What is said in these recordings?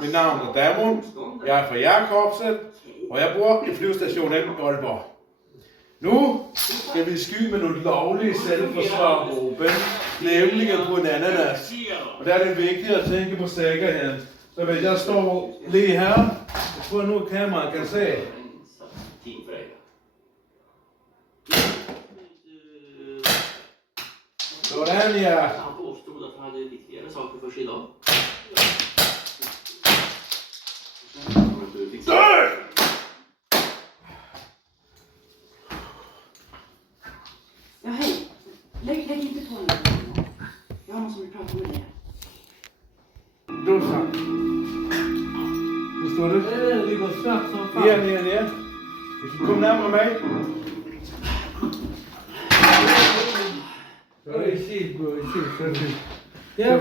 Mit navn er Damon. Jeg er fra Jakobsen, og jeg bor i flyvestationen Aalborg. Nu skal vi skyde med nogle lovlige selvforsvarsvåben, nemlig på en ananas. Og der er det vigtigt at tænke på sikkerheden. Så hvis jeg står lige her, jeg tror nu kameraet kan se. Sådan ja. Han påstod att han hade viktigare saker för sig idag. Dør! Ja, hej. Lägg inte på den. Jag har någon som vill prata med dig. Då så. Hur står det? Det går snabbt som fan. Igen. Kom närmare mig. Oj, shit bro, shit.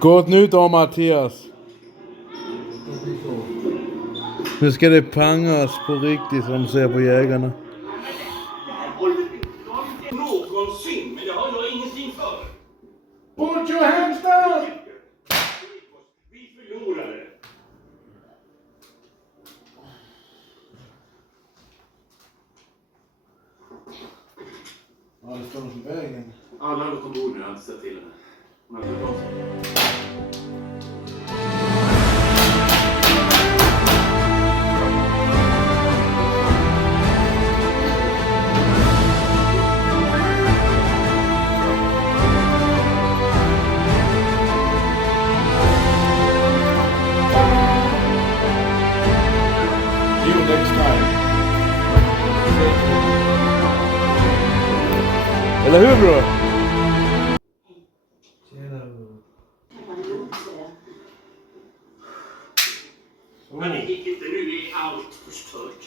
Gott nyttår Mattias. Nu ska det pangas på riktigt som de ser på jägarna. Någonsin, men det har jag ingenting för. Put your hands down! Vi förlorade. Ja, det står något på vägen. Alla har gått ombord nu, jag har inte sett till henne. Hon har blivit av sig. See you next time. Eller hur bro? Tjena bro. Men gick inte nu, är allt förstört.